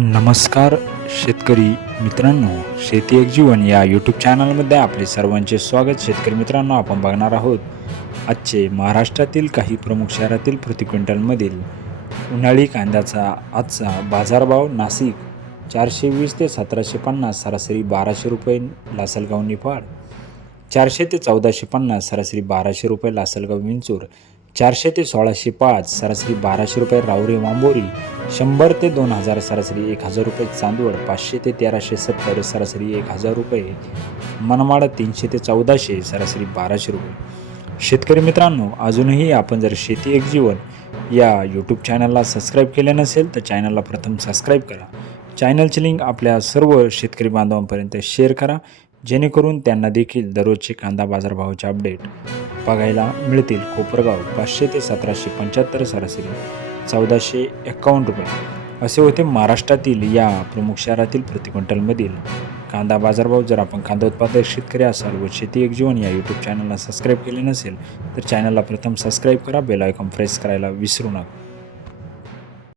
नमस्कार शेतकरी मित्रांनो, शेती एक जीवन या यूट्यूब चॅनलमध्ये आपले सर्वांचे स्वागत. शेतकरी मित्रांनो, आपण बघणार आहोत आजचे महाराष्ट्रातील काही प्रमुख शहरातील प्रति क्विंटलमधील उन्हाळी कांद्याचा आजचा बाजारभाव. नाशिक 420 ते 1750, सरासरी 1200 रुपये लासलगाव निफाड. 400 ते 1450, सरासरी 1200 रुपये लासलगाव विंचूर. 400 ते 1605, सरासरी 1200 रुपये राहुरी वांबोरी. 100 ते 2000, सरासरी 1000 रुपये चांदवड. 500 ते 1370, सरासरी 1000 रुपये मनमाड. 300 ते 1400, सरासरी 1200 रुपये. शेतकरी मित्रांनो, अजूनही आपण जर शेती एक जीवन या यूट्यूब चॅनलला सबस्क्राईब केले नसेल तर चॅनलला प्रथम सबस्क्राईब करा. चॅनलची लिंक आपल्या सर्व शेतकरी बांधवांपर्यंत शेअर करा, जेणेकरून त्यांना देखील दररोजचे कांदा बाजारभावाचे अपडेट बघायला मिळतील. कोपरगाव 500 ते 1775, सरासरी 1451 रुपये. असे होते महाराष्ट्रातील या प्रमुख शहरातील प्रति क्विंटलमधील कांदा बाजारभाव. जर आपण कांदा उत्पादक शेतकरी असाल व शेती एक जीवन या यूट्यूब चॅनलला सबस्क्राईब केले नसेल तर चॅनलला प्रथम सबस्क्राईब करा, बेल आयकॉन प्रेस करायला विसरू नका.